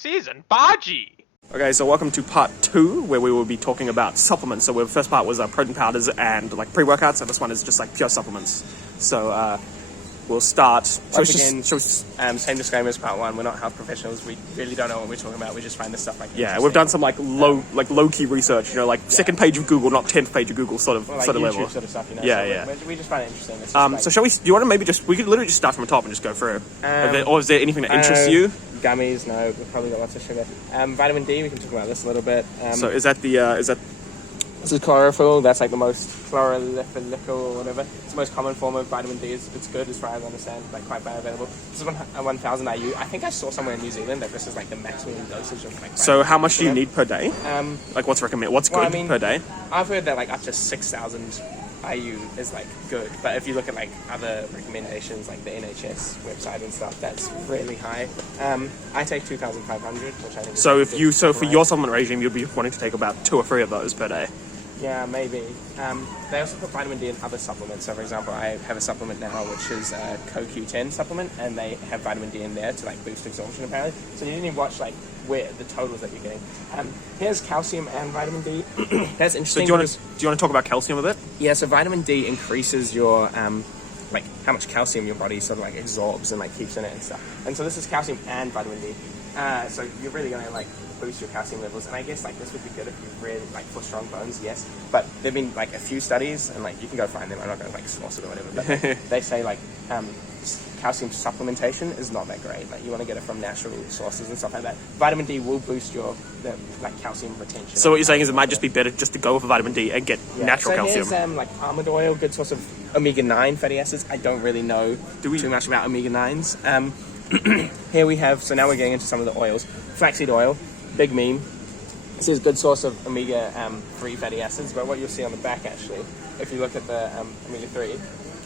season, Baji. Okay, so welcome to part 2, where we will be talking about supplements. So the first part was protein powders and like pre-workouts, and this one is just like pure supplements. So we'll start. Same disclaimer as part 1. We're not health professionals. We really don't know what we're talking about. We just find this stuff we've done some low-key research. You know, second page of Google, not 10th page of Google sort of YouTube level. Sort of stuff. You know, we just find it interesting. So shall we? Do you want to maybe we could literally just start from the top and just go through? Or is there anything that interests you? Gummies, no, we've probably got lots of sugar. Vitamin D, we can talk about this a little bit. So is that This is chlorophyll. That's like the most chlorophyll or whatever. It's the most common form of vitamin D. It's good as far as I understand, like quite bioavailable. This is 1,000 IU. I think I saw somewhere in New Zealand that this is like the maximum dosage of like. So how much do you need per day? What's recommended? What's good per day? I've heard that like up to 6,000 IU is like good, but if you look at like other recommendations like the NHS website and stuff, that's really high. I take 2,500, which I think for your supplement regime, you'll be wanting to take about 2 or 3 of those per day. Yeah, maybe. They also put vitamin D in other supplements. So, for example, I have a supplement now which is a CoQ10 supplement, and they have vitamin D in there to like boost absorption apparently. So you didn't even watch like where the totals that you're getting. Here's calcium and vitamin D. That's interesting. So do you want to talk about calcium a bit? Yeah. So vitamin D increases your like how much calcium your body sort of like absorbs and like keeps in it and stuff. And so this is calcium and vitamin D. So you're really gonna like boost your calcium levels, and I guess like this would be good if you really like for strong bones, yes. But there've been like a few studies, and like you can go find them. I'm not gonna like source it or whatever, but they say like calcium supplementation is not that great. Like you want to get it from natural sources and stuff like that. Vitamin D will boost your calcium retention. So what you're saying is it might just be better just to go with vitamin D and get natural calcium. Here's like almond oil, good source of omega-9 fatty acids. I don't really know too much about omega-9s. Here we have, so now we're getting into some of the oils. Flaxseed oil, big meme. This is a good source of omega-3 fatty acids, but what you'll see on the back actually, if you look at the omega-3,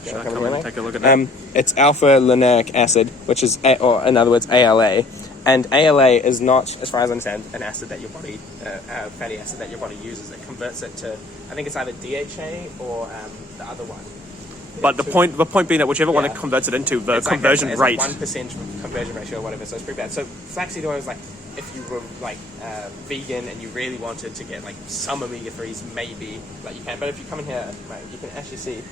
should I come and take a look at that? It's alpha-linolenic acid, which is, or in other words, ALA. And ALA is not, as far as I understand, an acid that your body, fatty acid that your body uses. It converts it to, I think it's either DHA or the other one. But the point being that whichever one it converts it into, the conversion rate. Like 1% conversion ratio or whatever, so it's pretty bad. So flaxseed oil is like, if you were like vegan and you really wanted to get like some omega-3s, maybe like you can. But if you come in here, right, you can actually see,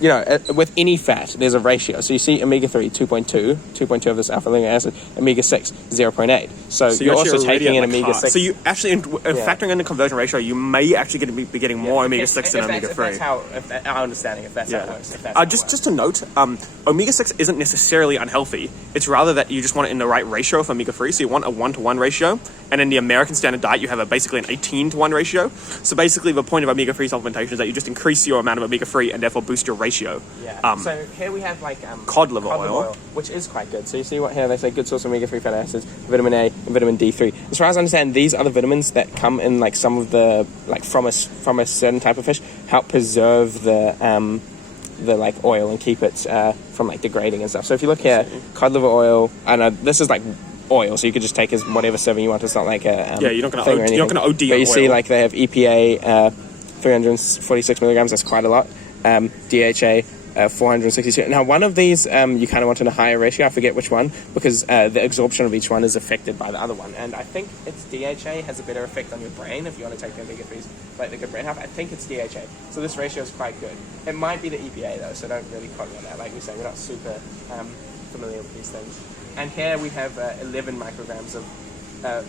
you know, with any fat, there's a ratio. So you see omega-3, 2.2 of this alpha-linolenic acid, omega-6, 0.8. So you're also taking in omega-6. So you actually, factoring in the conversion ratio, you may actually be getting more omega-6 than omega-3. Our understanding, if that's how it works. Just to note, omega-6 isn't necessarily unhealthy. It's rather that you just want it in the right ratio for omega-3. So you want a 1-to-1 ratio. And in the American standard diet, you have basically an 18-to-1 ratio. So basically the point of omega-3 supplementation is that you just increase your amount of omega-3 and therefore boost your ratio. Yeah. So here we have like Cod Liver Oil, which is quite good. So you see what here they say, good source of omega-3 fatty acids, vitamin A and vitamin D3. As far as I understand, these are the vitamins that come in like some of the like from a certain type of fish, help preserve the like oil and keep it from like degrading and stuff. So if you look here, Cod Liver Oil, I know this is like oil, so you could just take as whatever serving you want. It's not like a you're not going to OD but you oil. See like they have EPA 346 milligrams. That's quite a lot. DHA 462. Now one of these you kind of want in a higher ratio. I forget which one, because the absorption of each one is affected by the other one, and I think it's DHA has a better effect on your brain if you want to take the omega-3s, like the good brain health. I think it's DHA, so this ratio is quite good. It might be the EPA though, so don't really quote me on that. Like we say, we're not super familiar with these things. And here we have 11 micrograms of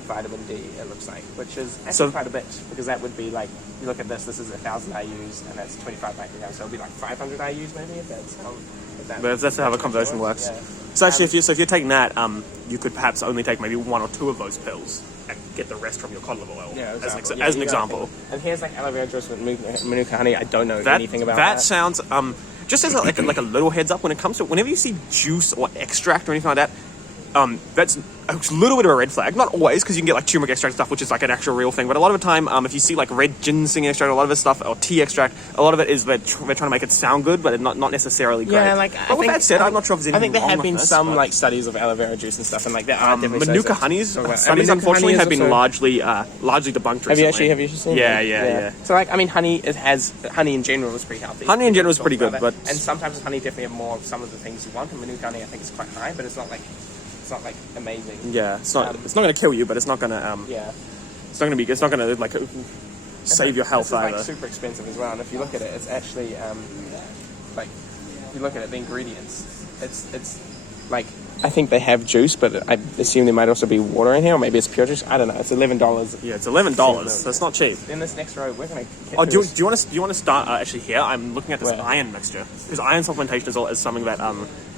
vitamin D, it looks like, which is actually quite a bit, because that would be like, you look at this is 1,000 IUs, and that's 25 micrograms, so it'll be like 500 IUs maybe, if that's how the conversion works. Yeah. So actually, if you're taking that, you could perhaps only take maybe 1 or 2 of those pills and get the rest from your cod liver oil, as an example. And here's like aloe vera juice with manuka honey. I don't know anything about that. That sounds, just as like a little heads up, when it comes to, whenever you see juice or extract or anything like that, that's a little bit of a red flag. Not always, because you can get like turmeric extract stuff, which is like an actual real thing. But a lot of the time, if you see like red ginseng extract, a lot of this stuff, or tea extract, a lot of it is they're trying to make it sound good, but it's not necessarily great. Yeah, like but with that said, I'm not sure if there's anything I think there have been this, some like studies of aloe vera juice and stuff, and like that. Manuka honey's studies unfortunately have been largely debunked recently. Have you seen? Yeah. So like, I mean, honey in general is pretty healthy. Honey in general is pretty good, but and sometimes honey definitely have more of some of the things you want. And manuka honey I think is quite high, but it's not like It's not like amazing. Yeah, it's not going to kill you, but it's not going to it's not going to like save your health this is, either. like super expensive as well. And if you look at it, it's actually like if you look at it, the ingredients, it's like I think they have juice, but I assume there might also be water in here, or maybe it's pure juice. I don't know. It's $11. Yeah, it's $11. So it's not cheap. In this next row, we're gonna. Do you want to start actually here? I'm looking at this iron mixture because iron supplementation is something that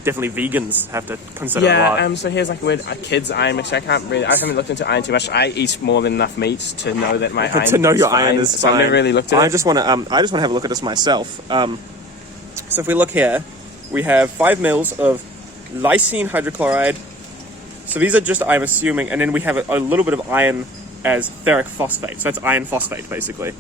definitely vegans have to consider a lot. So here's like a weird kids iron mixture. I haven't looked into iron too much. I eat more than enough meat to know that my iron. To know your fine, iron is so fine. I've never really looked at it. I just want to have a look at this myself. So if we look here, we have 5 mils of lysine hydrochloride. So these are just, I'm assuming, and then we have a little bit of iron as ferric phosphate. So that's iron phosphate, basically.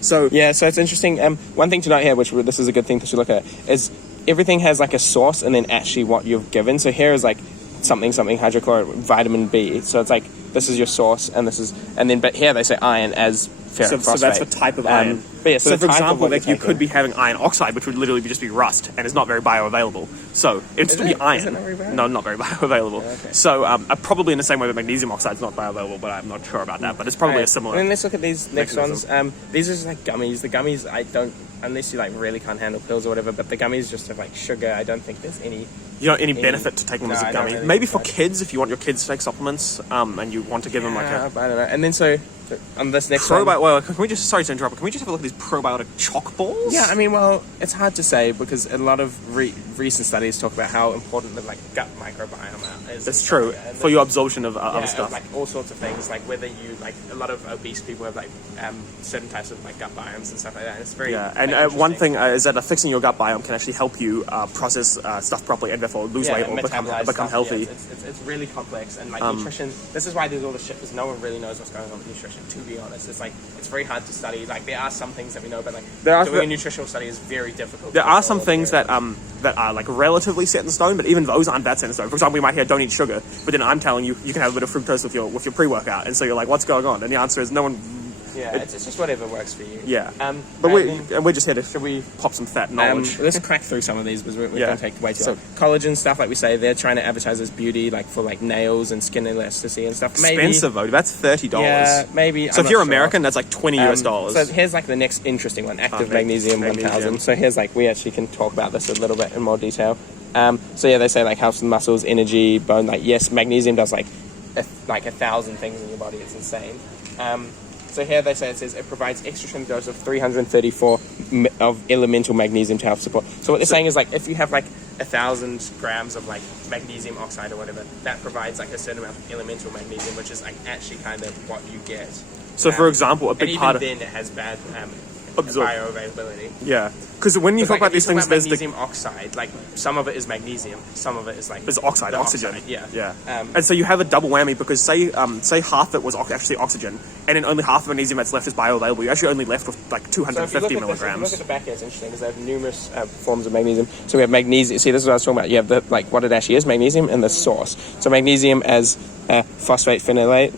So it's interesting. One thing to note here, which this is a good thing to look at, is everything has like a source and then actually what you've given. So here is like something hydrochloride, vitamin B. So it's like this is your source, but here they say iron as ferric phosphate. So that's the type of iron. So for example, like you could be having iron oxide, which would literally just be rust and is not very bioavailable. So it'd still be iron. Is it not very bioavailable? No, not very bioavailable. Oh, okay. So probably in the same way that magnesium oxide is not bioavailable, but I'm not sure about that. But it's probably a similar. And then let's look at these next mechanism. ones. These are just like gummies. The gummies I don't, unless you like really can't handle pills or whatever. But the gummies just have like sugar. I don't think there's any. Any benefit to taking them as a gummy. Really Maybe for kids, if you want your kids to take supplements, and you want to give them like a. I don't know. And then so on this next probiotic. one. Well, can we just sorry to interrupt, but can we just have a look at these probiotic chalk balls? Yeah, I mean, well, it's hard to say because a lot of recent studies talk about how important the like gut microbiome is. That's true for your absorption of other stuff. Like all sorts of things, like whether you like a lot of obese people have like certain types of like gut biomes and stuff like that. And it's very and one thing is that fixing your gut biome can actually help you process stuff properly and therefore lose weight or become healthy. Yeah, it's really complex and like nutrition. This is why there's all this shit because no one really knows what's going on with nutrition. To be honest, it's very hard to study. Like there are some things that we know, but like doing a nutritional study is very difficult. There are some things that are like relatively set in stone, but even those aren't that set in stone. For example, we might hear don't eat sugar, but then I'm telling you can have a bit of fructose with your pre-workout, and so you're like, what's going on? And the answer is no one. Yeah, it's just whatever works for you. Yeah, but we're just here to should we pop some fat knowledge? Let's crack through some of these because we're going to take way too long. Collagen stuff, like we say, they're trying to advertise as beauty, like for like nails and skin elasticity and stuff. Expensive though. That's $30. Yeah, maybe. So if you're American, that's like $20 US. So here's like the next interesting one: active magnesium 1000. So here's like we actually can talk about this a little bit in more detail. So yeah, they say like helps with muscles, energy, bone. Like yes, magnesium does like 1,000 things in your body. It's insane. So here they say it provides extra strength dose of 334 of elemental magnesium to help support. So what they're saying is like if you have like 1,000 grams of like magnesium oxide or whatever, that provides like a certain amount of elemental magnesium, which is like actually kind of what you get. So for example, a big part of then it has bad bioavailability. Yeah, because when you talk about these things, there's magnesium oxide. Like some of it is magnesium, some of it is like it's oxide, oxygen. Yeah. And so you have a double whammy because say half of it was actually oxygen, and then only half of magnesium that's left is bioavailable. You're actually only left with like 250 milligrams. If you look at the back here, it's interesting because they have numerous forms of magnesium. So we have magnesium. See, this is what I was talking about. You have the like what it actually is, magnesium, and the source. So magnesium as phosphate phenhydrate.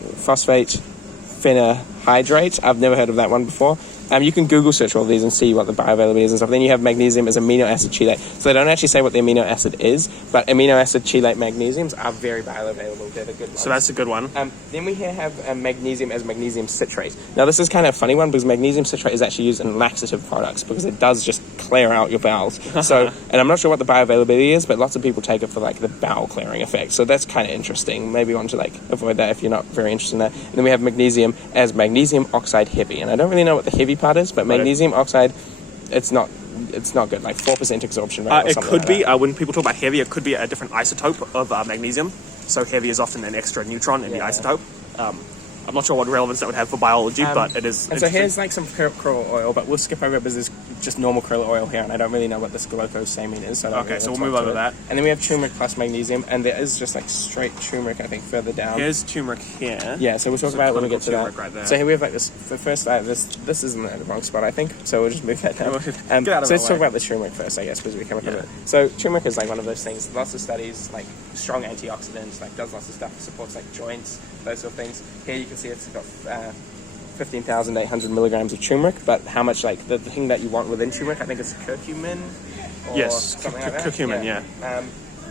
I've never heard of that one before. You can Google search all of these and see what the bioavailability is and stuff. Then you have magnesium as amino acid chelate. So they don't actually say what the amino acid is, but amino acid chelate magnesiums are very bioavailable. They're the good ones. So that's a good one. Then we have magnesium as magnesium citrate. Now this is kind of a funny one because magnesium citrate is actually used in laxative products because it does just clear out your bowels. So, and I'm not sure what the bioavailability is, but lots of people take it for like the bowel clearing effect. So that's kind of interesting. Maybe you want to like avoid that if you're not very interested in that. And then we have magnesium as magnesium oxide heavy. And I don't really know what the heavy part is, but magnesium oxide, it's not good. Like 4% absorption rate. It could be when people talk about heavy, it could be a different isotope of magnesium. So heavy is often an extra neutron in the isotope. I'm not sure what relevance that would have for biology, but it is. And so here's like some krill oil, but we'll skip over it because there's just normal krill oil here, and I don't really know what this glucosamine is. So so we'll move over that. And then we have turmeric plus magnesium, and there is just like straight turmeric, I think, further down. Here's turmeric here. Yeah, so we'll talk about it when we get to that. Right there. So here we have like this. For first, this isn't in the wrong spot, I think. So we'll just move that down. Get out of so let's talk about the turmeric first, I guess, because we come up with it. So turmeric is like one of those things. Lots of studies, like strong antioxidants, like does lots of stuff, supports like joints, those sort of things. Here you can see it's got 15,800 milligrams of turmeric, but how much like the thing that you want within turmeric, I think it's curcumin. Yes, something like that. curcumin, yeah.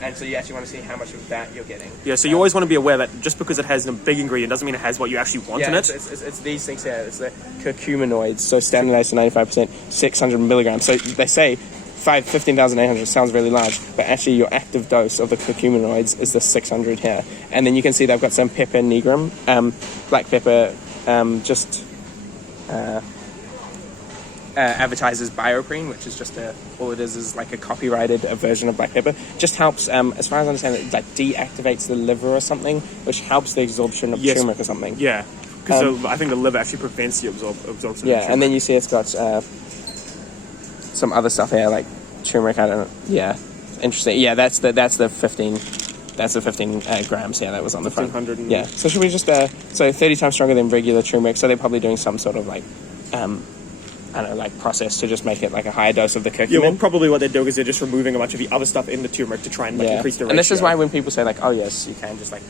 And so you actually want to see how much of that you're getting. Yeah, so you always want to be aware that just because it has a big ingredient doesn't mean it has what you actually want in it. It's these things here. It's the curcuminoids. So standardized to 95%, 600 milligrams. So they say 15,800 sounds really large, but actually your active dose of the curcuminoids is the 600 here. And then you can see they've got some pepper nigrum, black pepper, advertises BioPrene, which is just all it is like a copyrighted version of black pepper. Just helps, as far as I understand, it like deactivates the liver or something, which helps the absorption of turmeric or something. Yeah, because I think the liver actually prevents the absorption. Yeah, and then you see it's got some other stuff here like turmeric. I don't know. Yeah, interesting. Yeah, that's the 15. That's the 15 grams. Yeah, that was on the front. 1500. Yeah. So should we just so 30 times stronger than regular turmeric? So they're probably doing some sort of like I don't know, like process to just make it like a higher dose of the curcumin. Yeah, well, probably what they're doing is they're just removing a bunch of the other stuff in the turmeric to try and like increase the ratio. And this is why when people say like, oh yes, you can just like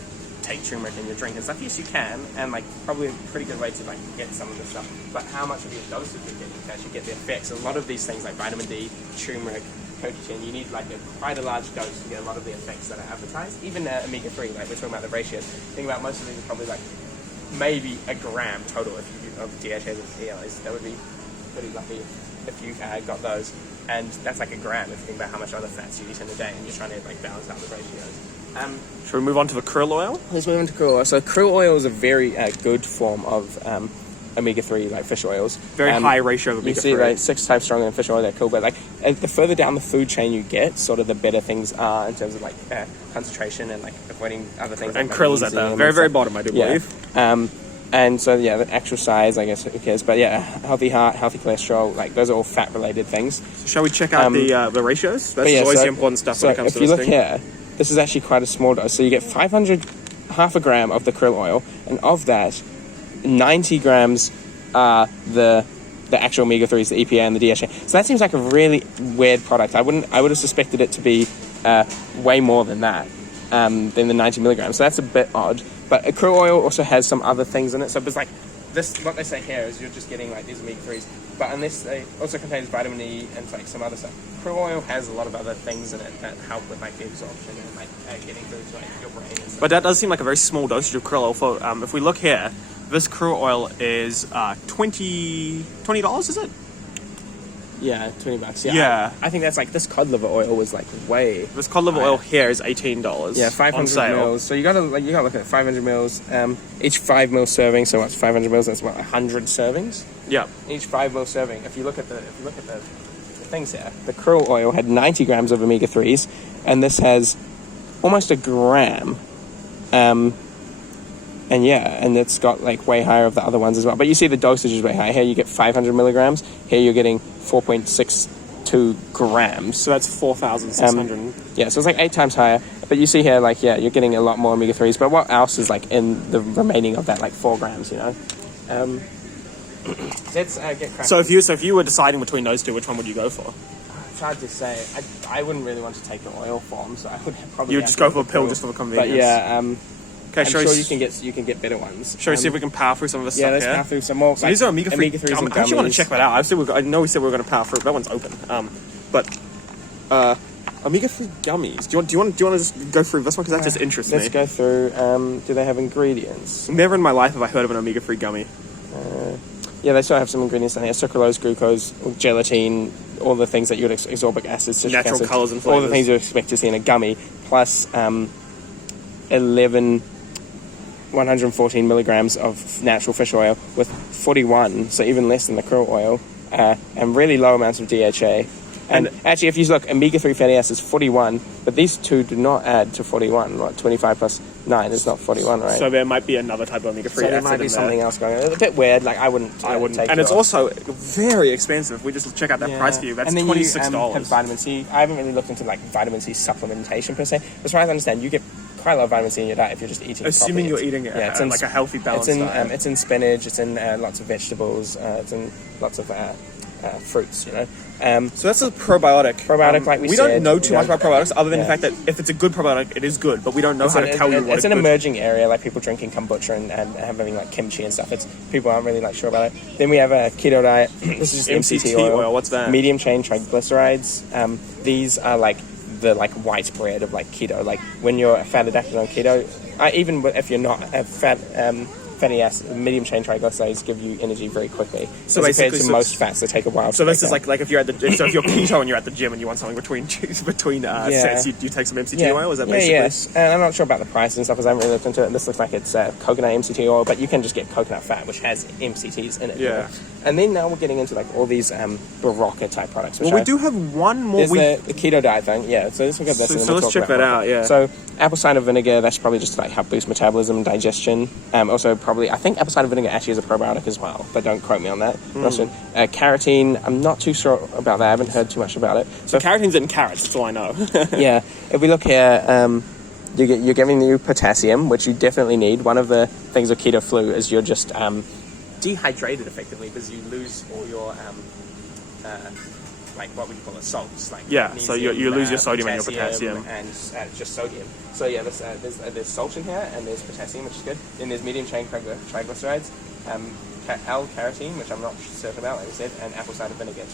take turmeric in your drink and stuff, yes you can, and like probably a pretty good way to like get some of this stuff. But how much of your dosage you're getting to actually get the effects? A lot of these things like vitamin D, turmeric, CoQ10, you need like quite a large dose to get a lot of the effects that are advertised. Even omega-3, like we're talking about the ratios. Think about most of these are probably like maybe a gram total if you of DHAs and ELAs. That would be pretty lucky if you got those, and that's like a gram if you think about how much other fats you eat in a day and you're trying to like balance out the ratios. Should we move on to the krill oil? Let's move on to krill oil. So krill oil is a very good form of omega-3 like fish oils. Very high ratio of omega-3. You see like 6 times stronger than fish oil. They're cool, but like the further down the food chain you get, sort of the better things are in terms of like concentration and like avoiding other things. And like krill is at the very bottom, I do believe. And so, yeah, the actual size, I guess, who cares? But yeah, healthy heart, healthy cholesterol, like those are all fat-related things. So shall we check out the ratios? That's always the important stuff when it comes to this thing. If you look here, this is actually quite a small dose. So you get half a gram of the krill oil, and of that, 90 grams are the actual omega-3s, the EPA and the DHA. So that seems like a really weird product. I would have suspected it to be way more than that, than the 90 milligrams. So that's a bit odd. But krill oil also has some other things in it. So it's like this, what they say here is you're just getting like these omega-3s. But unless they also contains vitamin E and like some other stuff. Krill oil has a lot of other things in it that help with like the absorption and like getting through to like your brain and stuff. But that does seem like a very small dosage of krill oil. For if we look here, this krill oil is $20, is it? Yeah, $20. Yeah. I think that's like this cod liver oil was like way. This cod liver oil here is $18. Yeah, 500 mils. So you gotta look at it, 500 mils. Each 5 mil serving. So what's 500 mils? That's what 100 servings. Yeah. Each 5 mil serving. If you look at the things here, the krill oil had 90 grams of omega-3s, and this has almost a gram. And it's got like way higher of the other ones as well. But you see the dosage is way high. Here you get 500 milligrams. Here you're getting 4.62 grams. So that's 4,600. Yeah, so it's like 8 times higher. But you see here, like, yeah, you're getting a lot more omega-3s. But what else is like in the remaining of that, like 4 grams, you know? Let's get cracking. So if you were deciding between those two, which one would you go for? It's hard to say. I wouldn't really want to take the oil form, so I would probably. You would just go for a pill just for the convenience. But yeah, okay, I'm sure you can get better ones. Shall we see if we can power through some of this stuff? Yeah, let's power through some more. So these are omega-3 gummies. I actually want to check that out. I know we said we were going to power through. That one's open. But omega-3 gummies. Do you want to just go through this one because that just interests me? Let's go through. Do they have ingredients? Never in my life have I heard of an omega-3 gummy. Yeah, they still have some ingredients in here: sucralose, glucose, gelatin, all the things that you would ascorbic acid, citric natural acid, colours and flavours. all the things you expect to see in a gummy, plus 114 milligrams of natural fish oil with 41, so even less than the krill oil, and really low amounts of DHA. And actually, if you look, omega-3 fatty acids 41, but these two do not add to 41. What, 25 plus 9 is not 41, right? So there might be another type of omega-3 acid. So there might be something else going on. A bit weird. Like I wouldn't take. And it's also very expensive. We just check out that price for you. That's $26. You have vitamin C. I haven't really looked into like vitamin C supplementation per se. As far as I understand, you get quite a lot of vitamin C in your diet if you're just eating. Assuming you're eating like a healthy, balanced diet. It's in spinach. It's in lots of vegetables. It's in lots of fruits. You know. So that's a probiotic. Like we don't know too much about probiotics, other than the fact that if it's a good probiotic, it is good. But we don't know how to tell you what it's an emerging area, like people drinking kombucha and having like kimchi and stuff. People aren't really like sure about it. Then we have a Keto Diet. This is just MCT oil. What's that? Medium chain triglycerides. These are like the like white bread of like keto. Like when you're fat adapted on keto, even if you're not a fatty acid, medium chain triglycerides give you energy very quickly. So compared to most fats, they take a while. So this is like if you're at the if you're keto and you're at the gym and you want something between sets, you take some MCT oil. Is that basically? Yes. And I'm not sure about the price and stuff, because I haven't really looked into it. And this looks like it's coconut MCT oil, but you can just get coconut fat, which has MCTs in it. Yeah. You know? And then now we're getting into like all these Barocca type products. Well, we do have one more. There's the keto diet thing. Yeah. So let's look at this. So let's check that out. Yeah. So apple cider vinegar, that's probably just to like help boost metabolism and digestion. Also probably, I think apple cider vinegar actually is a probiotic as well, but don't quote me on that. Also, carotene, I'm not too sure about that. I haven't heard too much about it. So carotene's in carrots, that's all I know. Yeah. If we look here, you're giving you potassium, which you definitely need. One of the things with keto flu is you're just dehydrated effectively, because you lose all your like what would you call it, salts, like so you lose your sodium and your potassium and just sodium. So yeah, there's salt in here, and there's potassium, which is good. Then there's medium chain triglycerides, L-carotene, which I'm not certain about, like I said, and apple cider vinegar.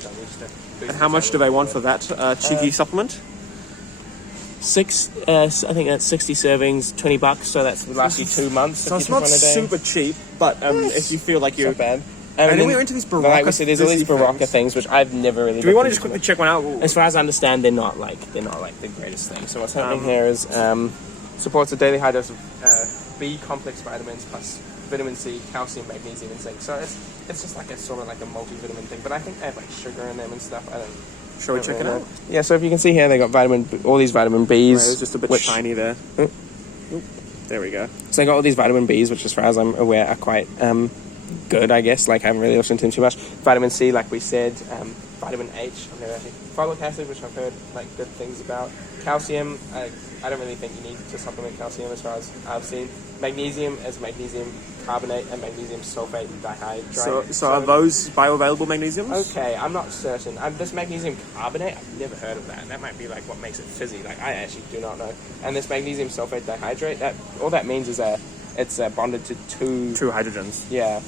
And how much do they want for that cheeky supplement? I think that's 60 servings, $20. So that's the last 2 months. So it's not super cheap, but if you feel like you're not bad. And then we're into these Barocca. Like we said, there's all these Barocca things, which I've never really. Do we want to just quickly check one out? As far as I understand, they're not like the greatest thing. So what's happening here is supports a daily high dose of B complex vitamins plus vitamin C, calcium, magnesium, and zinc. So it's just like a sort of like a multivitamin thing. But I think they have like sugar in them and stuff. I don't. Shall we check it out? Yeah. So if you can see here, they got all these vitamin Bs. It's just a bit shiny there. There we go. So they got all these vitamin Bs, which, as far as I'm aware, are quite good, I guess. Like, I haven't really listened to them too much. Vitamin C, like we said. Vitamin H, I've never actually. Folic acid, which I've heard like good things about. Calcium, I don't really think you need to supplement calcium, as far as I've seen. Magnesium is magnesium carbonate and magnesium sulfate dihydrate. So are those bioavailable magnesiums? Okay, I'm not certain. This magnesium carbonate, I've never heard of that. That might be like what makes it fizzy. Like, I actually do not know. And this magnesium sulfate dihydrate, that all that means is it's bonded to two hydrogens. Yeah.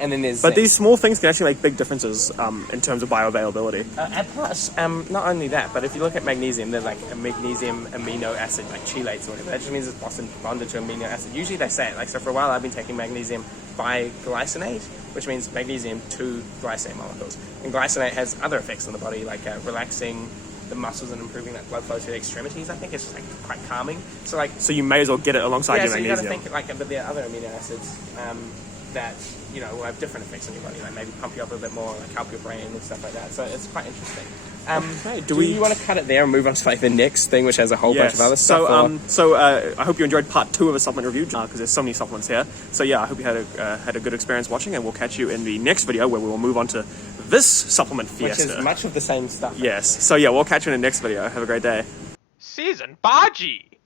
And then there's these small things can actually make big differences in terms of bioavailability. And plus, not only that, but if you look at magnesium, there's like a magnesium amino acid, like chelates or whatever. That just means it's bonded to amino acid. Usually they say it. Like, so for a while I've been taking magnesium biglycinate, which means magnesium 2 glycine molecules. And glycinate has other effects on the body, like relaxing the muscles and improving that blood flow to the extremities. I think it's just like quite calming. So you may as well get it alongside your magnesium. So you got to think but there are other amino acids that will have different effects on your body, like maybe pump you up a bit more, like help your brain and stuff like that. So it's quite interesting. Okay, do you want to cut it there and move on to like the next thing, which has a whole bunch of other stuff? So I hope you enjoyed part 2 of a supplement review, because there's so many supplements here. So yeah, I hope you had a good experience watching, and we'll catch you in the next video, where we will move on to this supplement fiesta, which is much of the same stuff. Yes. So yeah, we'll catch you in the next video. Have a great day. Season Baji.